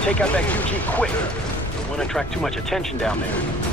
take out that QG quick. Don't want to attract too much attention down there.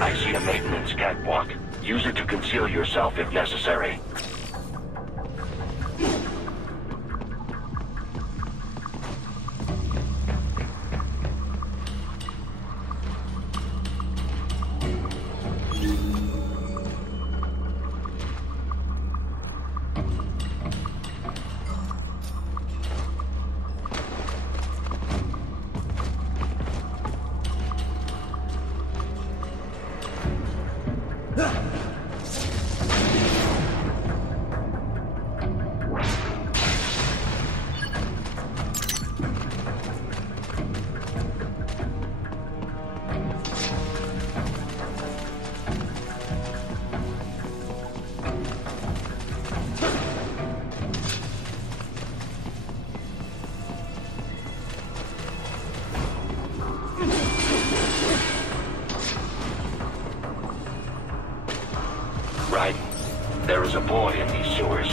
I see a maintenance catwalk. Use it to conceal yourself if necessary. Right. There is a boy in these sewers.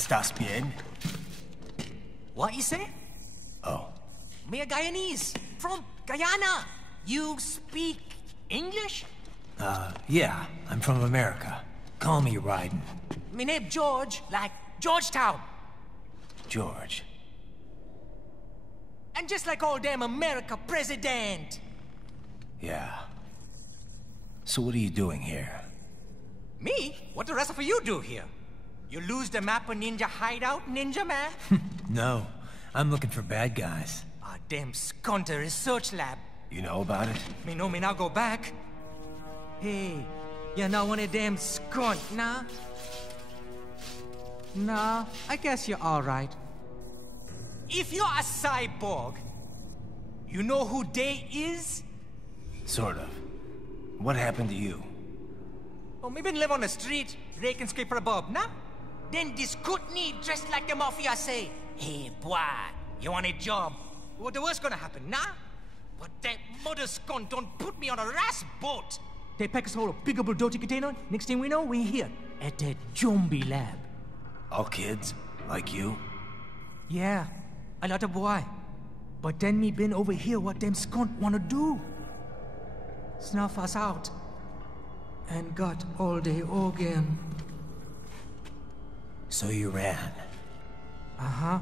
¿Estás bien? What you say? Oh. Me a Guyanese, from Guyana. You speak English? Yeah, I'm from America. Call me Ryden. Me name George, like Georgetown. George. And just like all damn America president. Yeah. So what are you doing here? Me? What the rest of you do here? You lose the map of Ninja hideout, Ninja man? No, I'm looking for bad guys. Ah, damn skunter research lab. You know about it? Me know me now go back. Hey, you're not one of them skunt, nah? Nah, I guess you're alright. If you're a cyborg, you know who they is? Sort of. What happened to you? Oh, me been live on the street, rake and scrape for a bob, nah? Then this kootenai dressed like the mafia say, hey, boy, you want a job? What the worst gonna happen, nah? But that mother skunt don't put me on a ras boat. They pack us all a big old dirty container. Next thing we know, we're here at that zombie lab. All kids? Like you? Yeah, a lot of boy. But then me been over here what them skunt wanna do. Snuff us out. And got all day organ. So you ran? Uh-huh.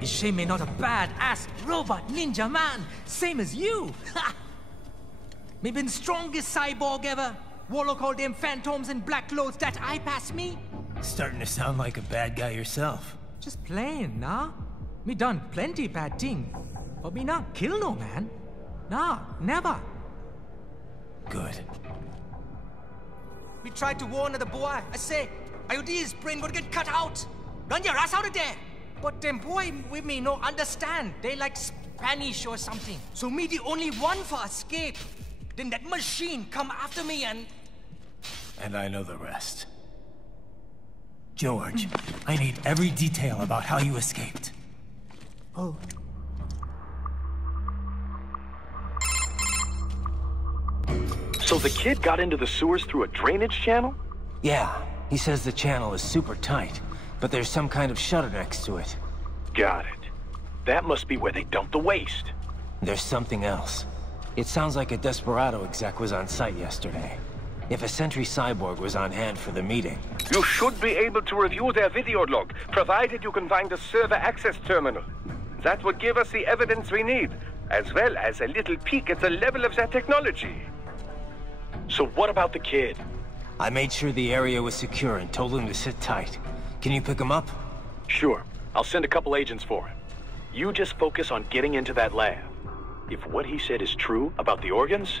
It's shame me not a bad-ass robot ninja man, same as you. Ha! Me been strongest cyborg ever. Warlock all them phantoms in black clothes that eye pass me. Starting to sound like a bad guy yourself. Just plain, nah? Me done plenty bad thing. But me not kill no man. Nah, never. Good. We tried to warn the boy. I say, IOD's brain gonna get cut out. Run your ass out of there. But them boy with me no understand. They like Spanish or something. So me the only one for escape. Then that machine come after me and... And I know the rest. George, I need every detail about how you escaped. Oh. So the kid got into the sewers through a drainage channel? Yeah, he says the channel is super tight, but there's some kind of shutter next to it. Got it. That must be where they dumped the waste. There's something else. It sounds like a Desperado exec was on site yesterday. If a Sentry Cyborg was on hand for the meeting... You should be able to review their video log, provided you can find a server access terminal. That would give us the evidence we need, as well as a little peek at the level of their technology. So what about the kid? I made sure the area was secure and told him to sit tight. Can you pick him up? Sure. I'll send a couple agents for him. You just focus on getting into that lab. If what he said is true about the organs,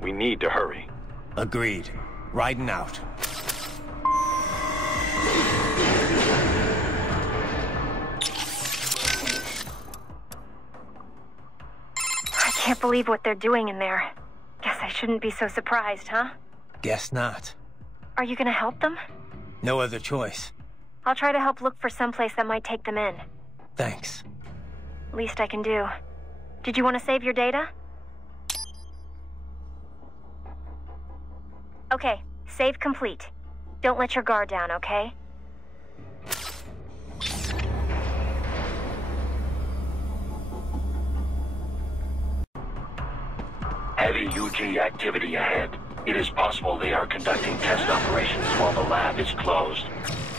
we need to hurry. Agreed. Riding out. I can't believe what they're doing in there. Guess I shouldn't be so surprised, huh? Guess not. Are you gonna help them? No other choice. I'll try to help look for someplace that might take them in. Thanks. Least I can do. Did you want to save your data? Okay, save complete. Don't let your guard down, okay? Heavy UG activity ahead. It is possible they are conducting test operations while the lab is closed.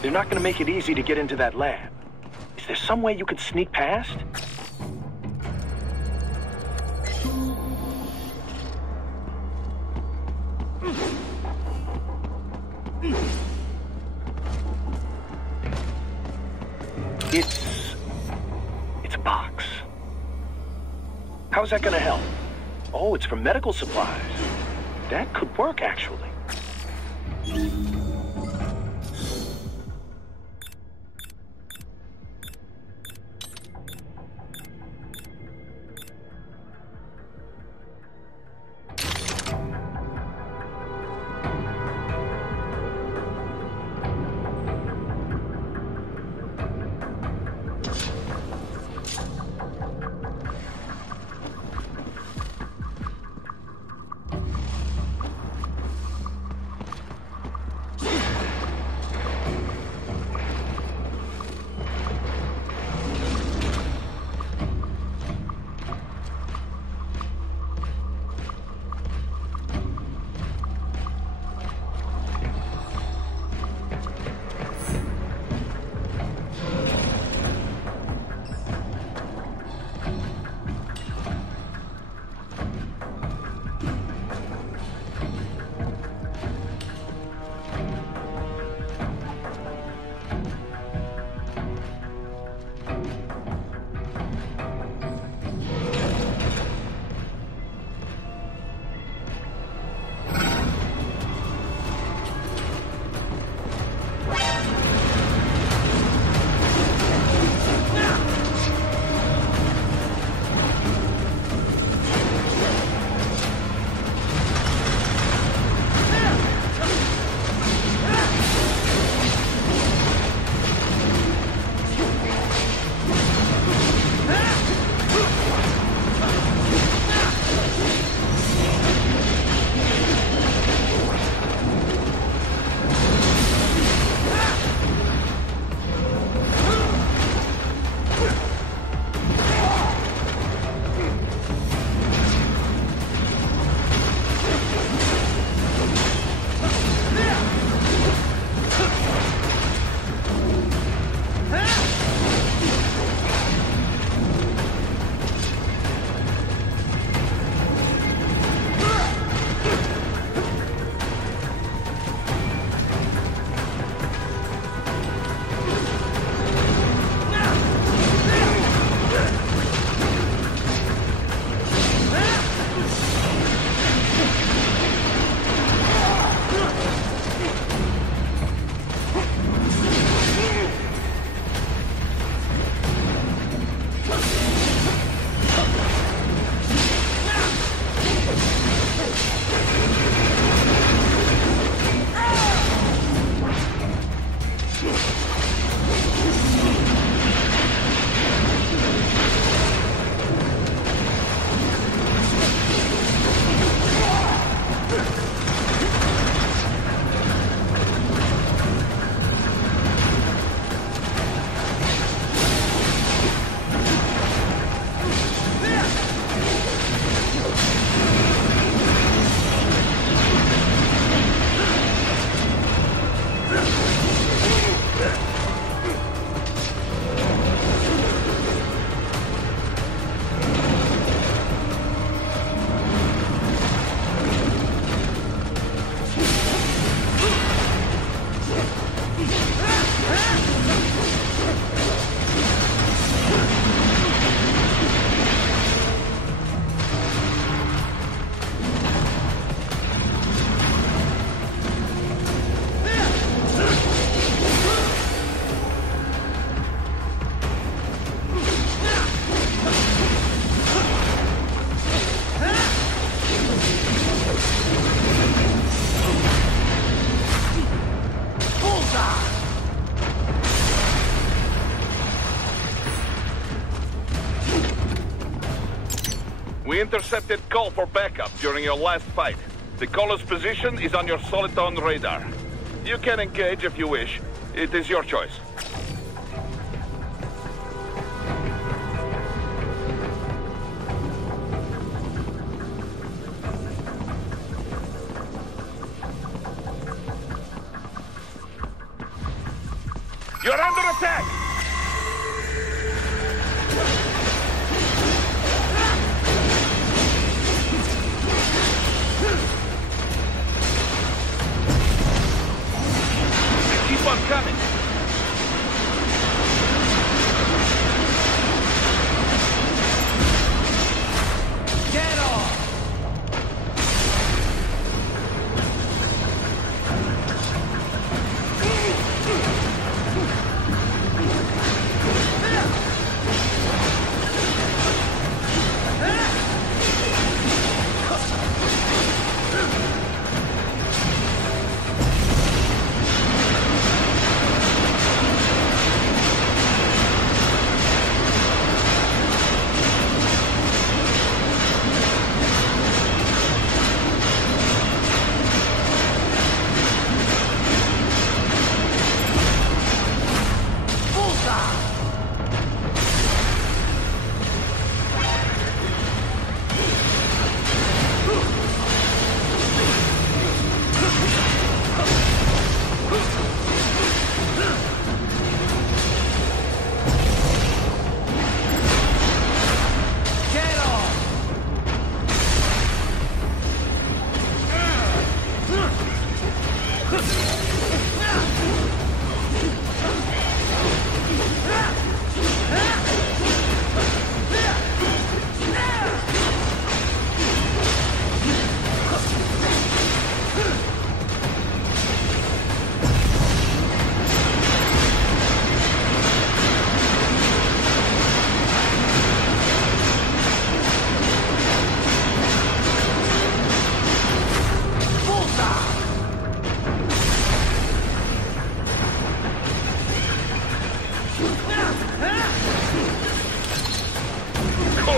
They're not gonna make it easy to get into that lab. Is there some way you could sneak past? It's a box. How's that gonna help? Oh, it's for medical supplies. That could work, actually. We intercepted call for backup during your last fight. The caller's position is on your Soliton radar. You can engage if you wish. It is your choice. You're under attack! Keep on coming! Get off!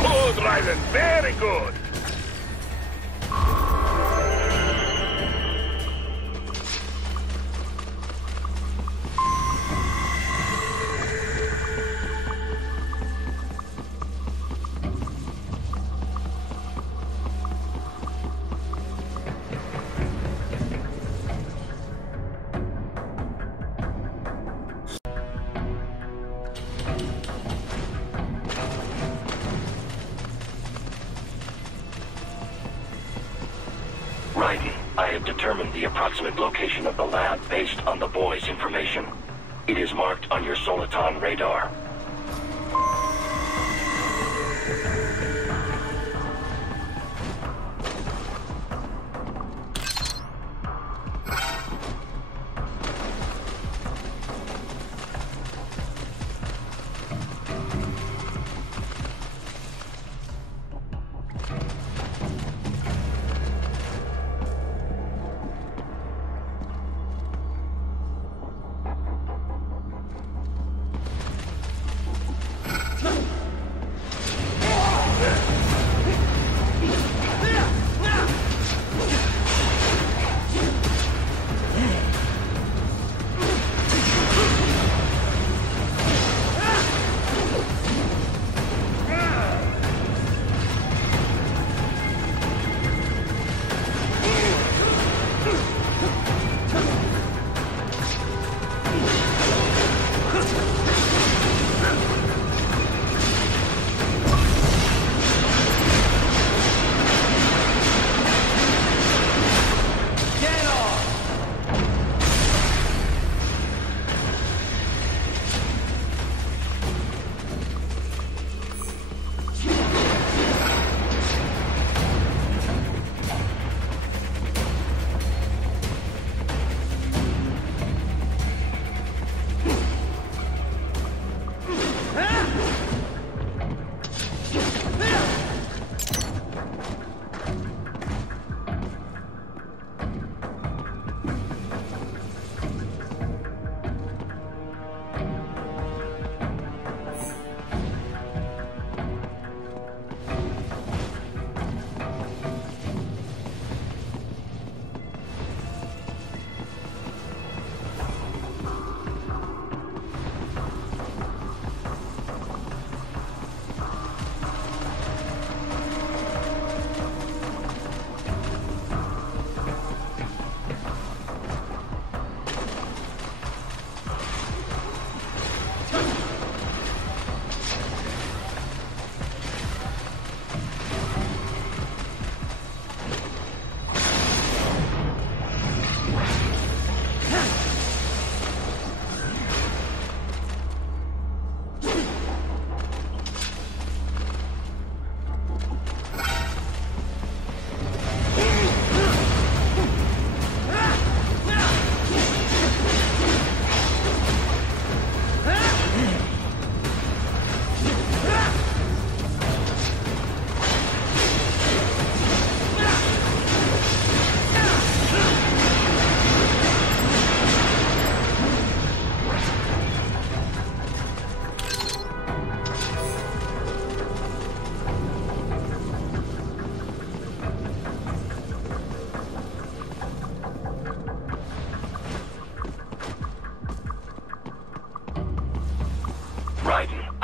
Good, Raiden, very good! Raiden, I have determined the approximate location of the lab based on the boy's information. It is marked on your Soliton radar.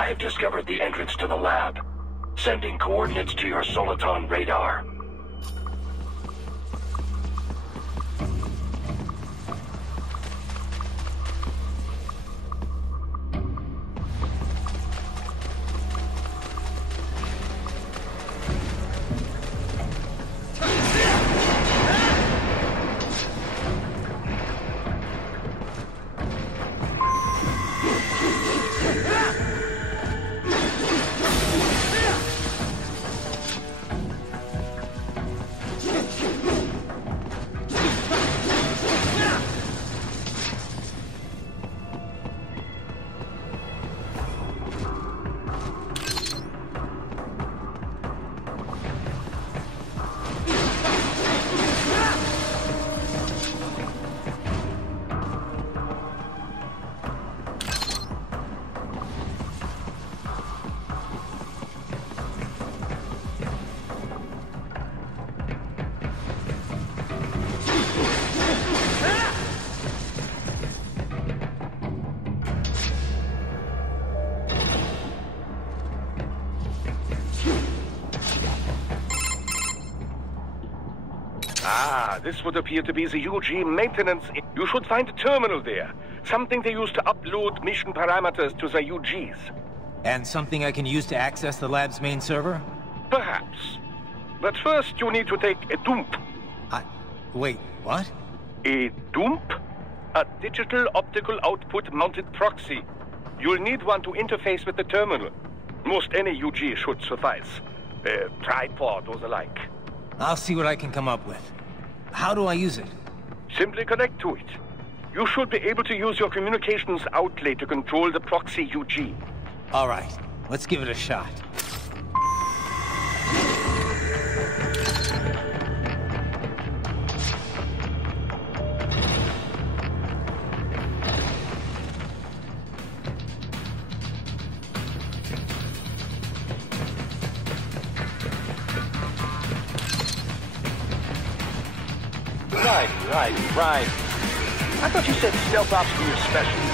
I have discovered the entrance to the lab. Sending coordinates to your Soliton radar. This would appear to be the UG maintenance. You should find a terminal there. Something they use to upload mission parameters to the UGs. And something I can use to access the lab's main server? Perhaps. But first you need to take a dump. Wait, what? A dump? A digital optical output mounted proxy. You'll need one to interface with the terminal. Most any UG should suffice. A tripod or the like. I'll see what I can come up with. How do I use it? Simply connect to it. You should be able to use your communications outlet to control the proxy UG. All right, let's give it a shot. Right. I thought you said stealth ops were your specialty.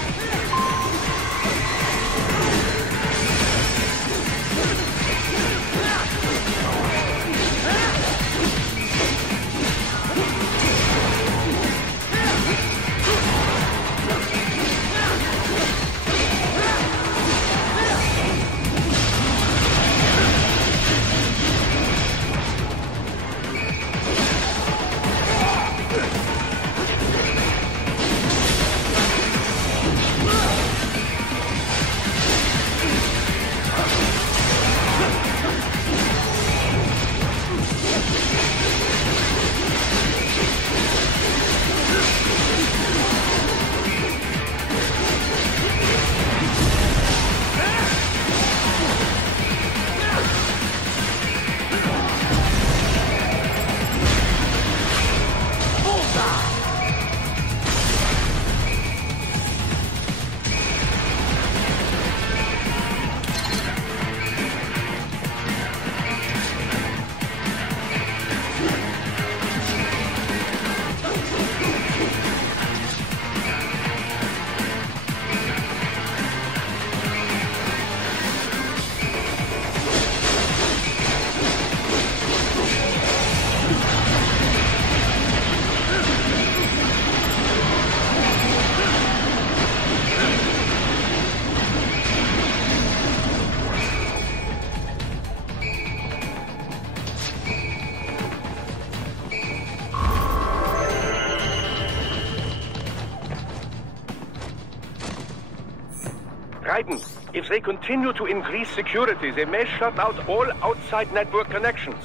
If they continue to increase security, they may shut out all outside network connections.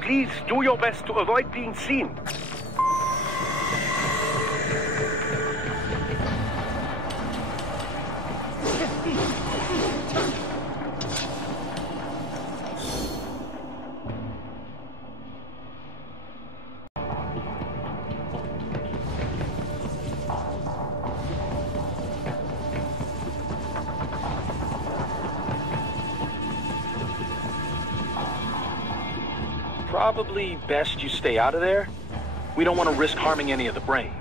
Please do your best to avoid being seen. Probably best you stay out of there. We don't want to risk harming any of the brains.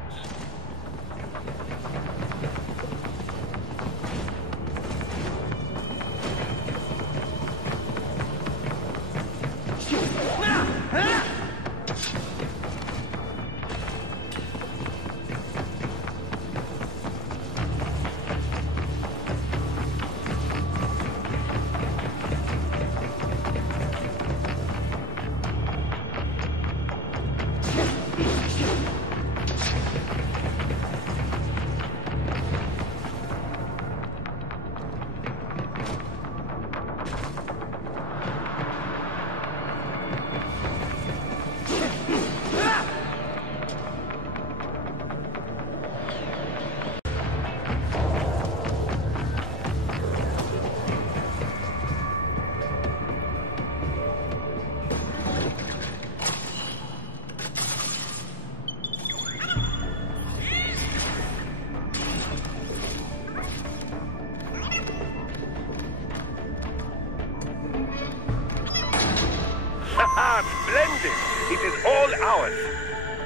Haha, splendid! It is all ours.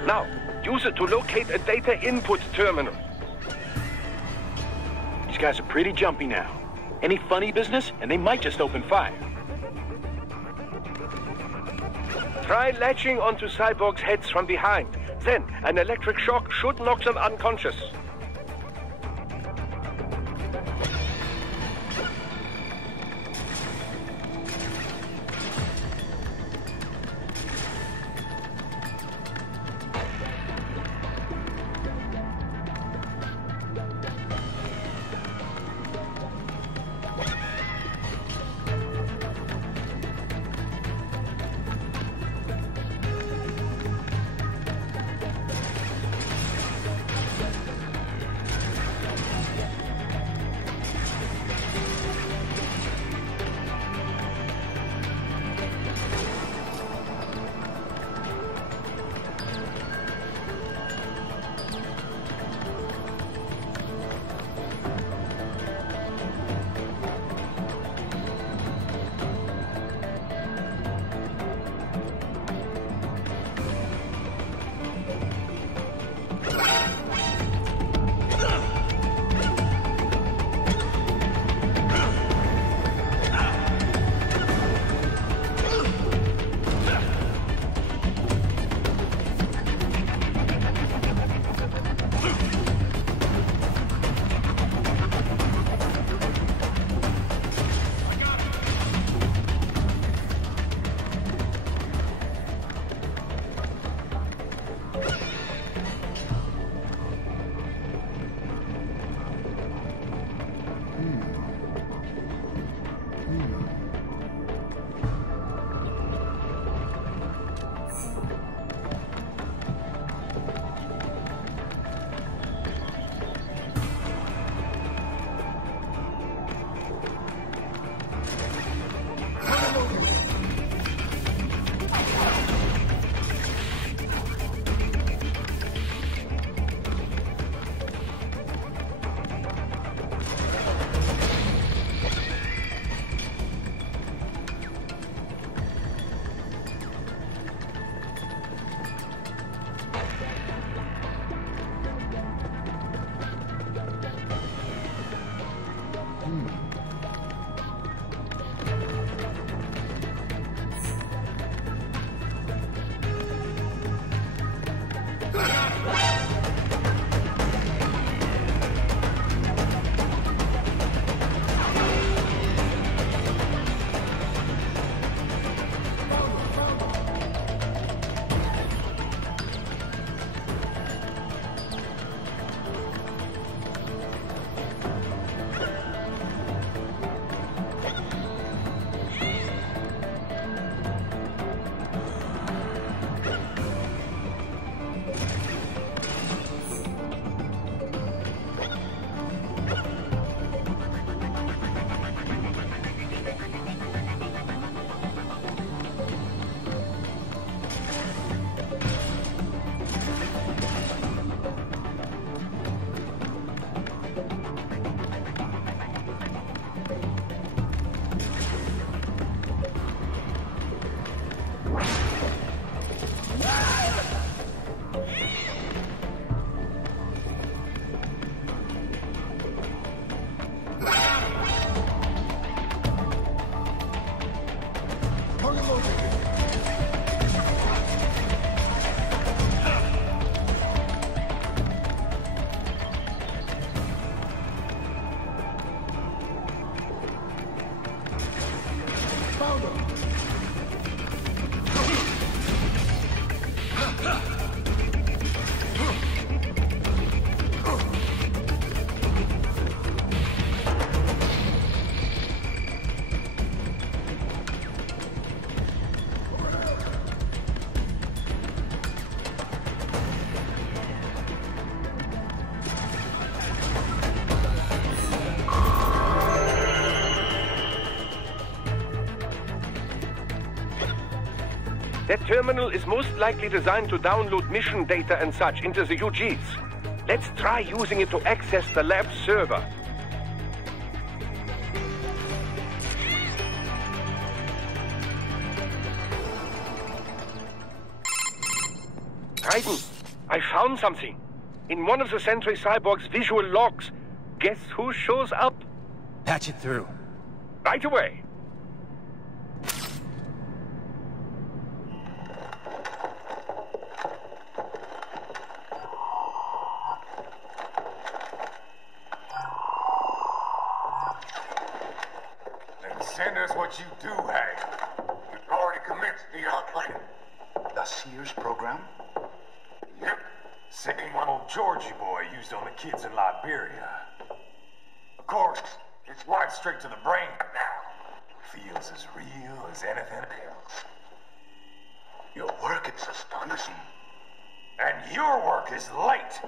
Now, use it to locate a data input terminal. These guys are pretty jumpy now. Any funny business, and they might just open fire. Try latching onto Cyborg's heads from behind. Then, an electric shock should knock them unconscious. That terminal is most likely designed to download mission data and such into the UGs. Let's try using it to access the lab server. Raiden, I found something. In one of the Sentry Cyborg's visual logs. Guess who shows up? Patch it through. Right away. Then send us what you do have. We've already commenced the plan. The Sears program? Yep. Same one old Georgie boy used on the kids in Liberia. Of course, it's right straight to the brain now. Feels as real as anything else. Your work is astonishing. And your work is late.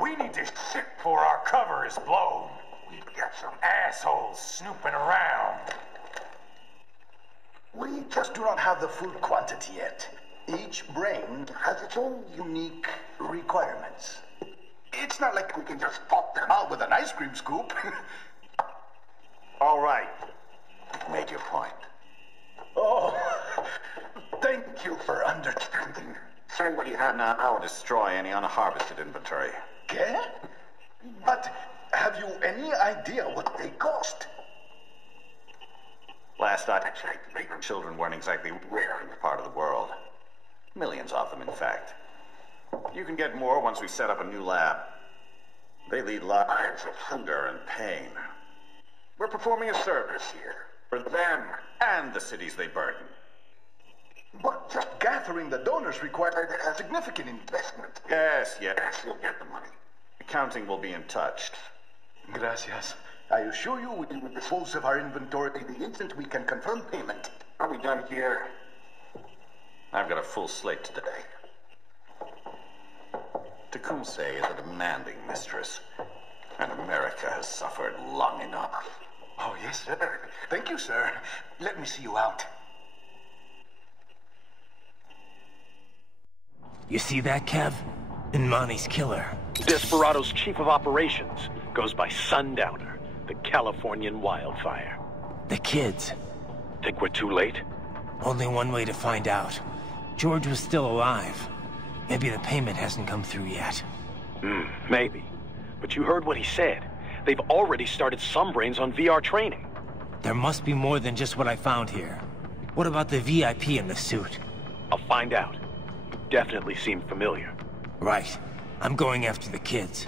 We need to shit before our cover is blown. We've got some assholes snooping around. We just do not have the full quantity yet. Each brain has its own unique requirements. It's not like we can just pop them out with an ice cream scoop. All right. You've made your point. Oh, thank you for understanding. Send what you have now. I'll destroy any unharvested inventory. Okay? But have you any idea what they cost? Last I checked, children weren't exactly rare in this part of the world. Millions of them, in fact. You can get more once we set up a new lab. They lead lives of hunger and pain. We're performing a service here. For them and the cities they burden. But just gathering the donors required a significant investment. Yes, you'll get the money. Accounting will be in touch. Gracias. I assure you we will dispose of our inventory the instant we can confirm payment. Are we done here? I've got a full slate today. Tecumseh is a demanding mistress, and America has suffered long enough. Oh, yes, sir. Thank you, sir. Let me see you out. You see that, Kev? Inmani's killer. Desperado's chief of operations goes by Sundowner, the Californian wildfire. The kids. Think we're too late? Only one way to find out. George was still alive. Maybe the payment hasn't come through yet. Maybe. But you heard what he said. They've already started some brains on VR training. There must be more than just what I found here. What about the VIP in the suit? I'll find out. You definitely seem familiar. Right. I'm going after the kids.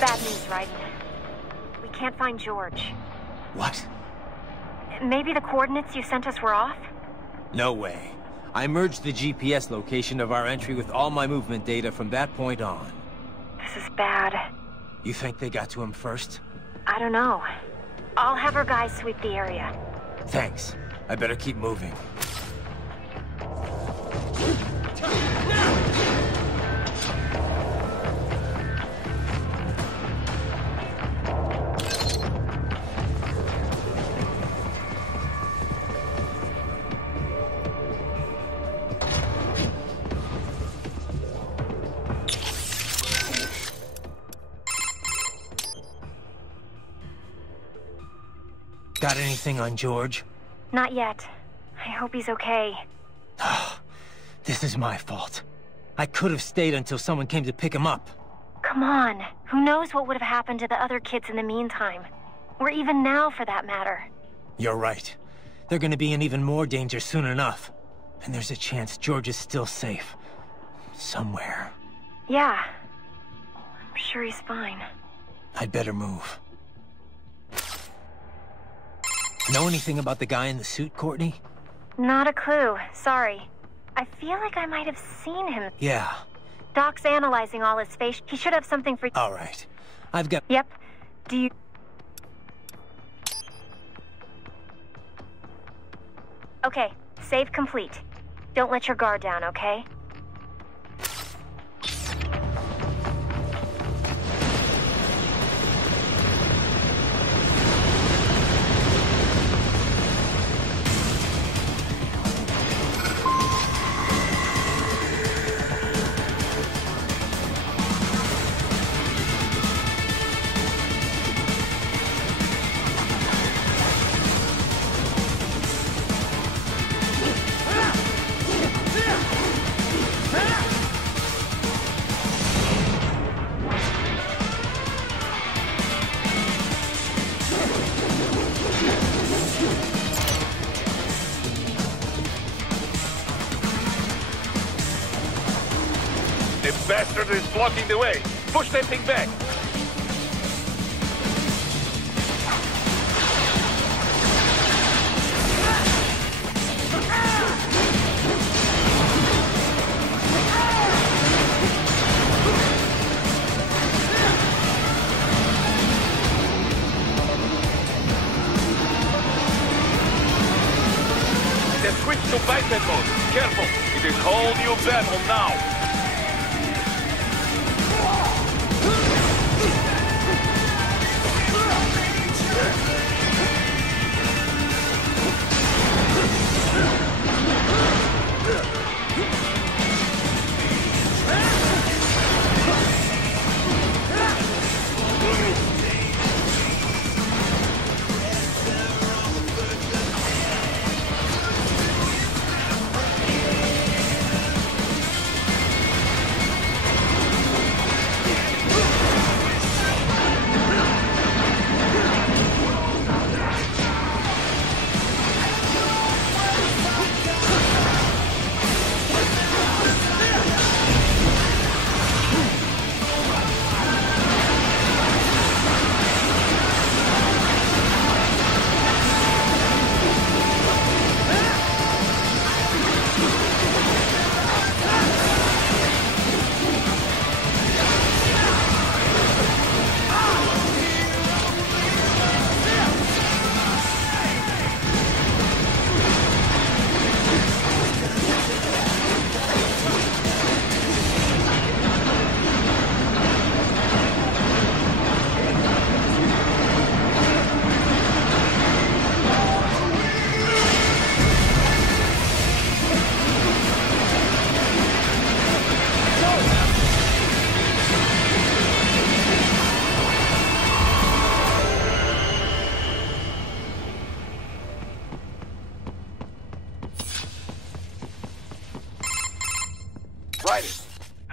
Bad news, Raiden. We can't find George. What? Maybe the coordinates you sent us were off? No way. I merged the GPS location of our entry with all my movement data from that point on. This is bad. You think they got to him first? I don't know. I'll have our guys sweep the area. Thanks. I better keep moving. Got anything on George? Not yet. I hope he's okay. This is my fault. I could have stayed until someone came to pick him up. Come on. Who knows what would have happened to the other kids in the meantime? Or even now, for that matter. You're right. They're gonna be in even more danger soon enough. And there's a chance George is still safe. Somewhere. Yeah. I'm sure he's fine. I'd better move. Know anything about the guy in the suit, Courtney? Not a clue. Sorry. I feel like I might have seen him. Yeah. Doc's analyzing all his face. He should have something for... All right. I've got... Yep. Do you... Okay. Save complete. Don't let your guard down, okay? Bastard is blocking the way. Push that thing back. Then switch to biped mode. Careful. It is whole new battle now.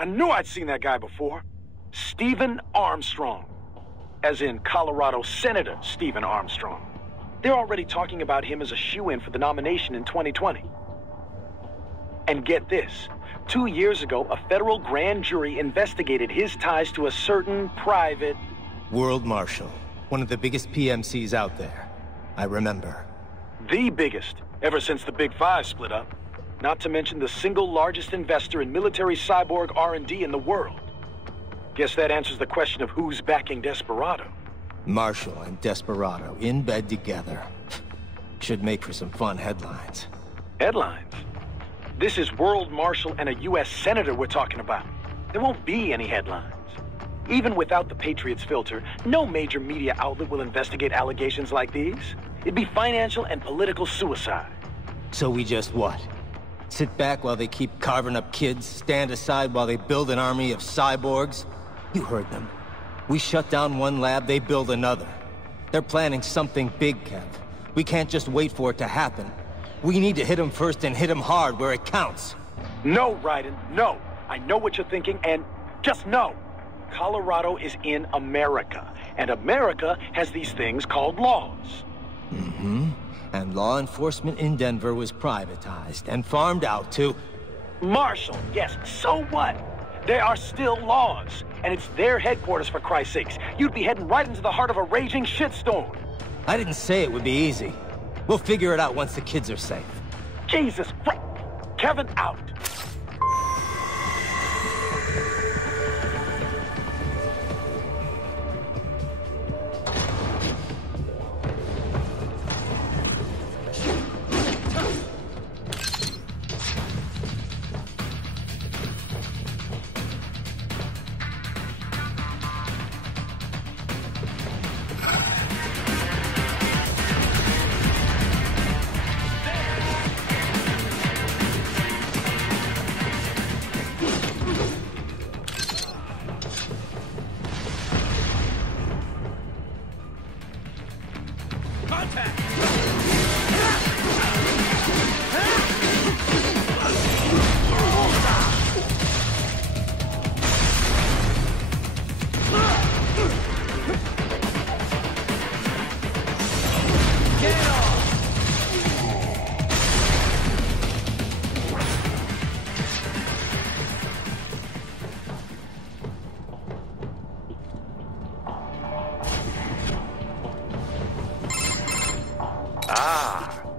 I knew I'd seen that guy before. Stephen Armstrong. As in Colorado Senator Stephen Armstrong. They're already talking about him as a shoo-in for the nomination in 2020. And get this. 2 years ago, a federal grand jury investigated his ties to a certain private... World Marshal. One of the biggest PMCs out there. I remember. The biggest, ever since the Big Five split up. Not to mention the single largest investor in military cyborg R&D in the world. Guess that answers the question of who's backing Desperado. Marshall and Desperado in bed together. Should make for some fun headlines. Headlines? This is World Marshal and a U.S. Senator we're talking about. There won't be any headlines. Even without the Patriots filter, no major media outlet will investigate allegations like these. It'd be financial and political suicide. So we just what? Sit back while they keep carving up kids, stand aside while they build an army of cyborgs? You heard them. We shut down one lab, they build another. They're planning something big, Kev. We can't just wait for it to happen. We need to hit him first and hit him hard where it counts. No, Raiden, no. I know what you're thinking, and just no. Colorado is in America, and America has these things called laws. Mm-hmm. And law enforcement in Denver was privatized and farmed out to... Marshall, yes, so what? There are still laws, and it's their headquarters, for Christ's sakes. You'd be heading right into the heart of a raging shitstorm. I didn't say it would be easy. We'll figure it out once the kids are safe. Jesus Christ! Kevin, out!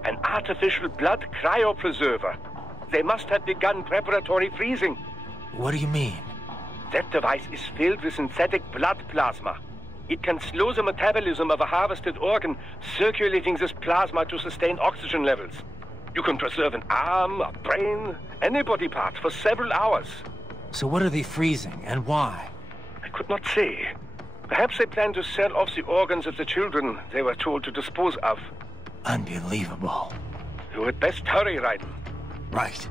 An artificial blood cryopreserver. They must have begun preparatory freezing. What do you mean? That device is filled with synthetic blood plasma. It can slow the metabolism of a harvested organ, circulating this plasma to sustain oxygen levels. You can preserve an arm, a brain, any body part for several hours. So what are they freezing, and why? I could not say. Perhaps they plan to sell off the organs of the children they were told to dispose of. Unbelievable. You had best hurry, Raiden. Right.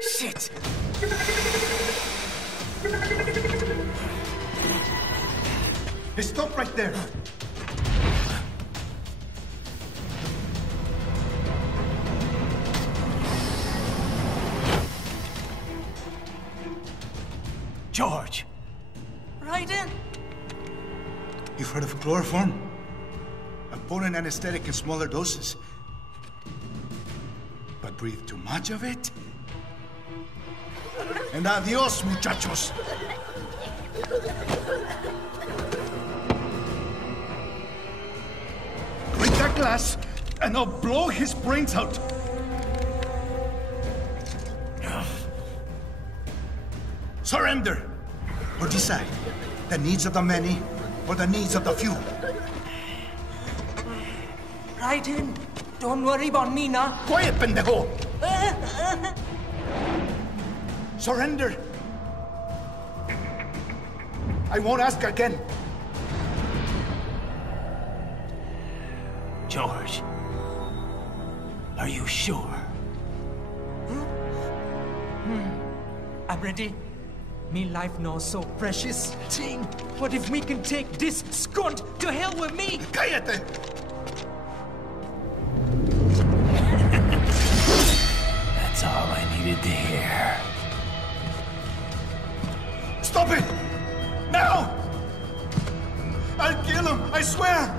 Shit! Hey, stop right there! George! Raiden! You've heard of chloroform? A potent anesthetic in smaller doses. But breathe too much of it? And adios, muchachos! Break that glass, and I'll blow his brains out! Surrender! Or decide, the needs of the many, or the needs of the few. Raiden, don't worry about me now. Quiet, pendejo! Surrender! I won't ask again. George, are you sure? I'm ready. Me life now so precious. Ting, what if we can take this skunt to hell with me? Cállate! That's all I needed to hear. Stop it! Now! I'll kill him, I swear!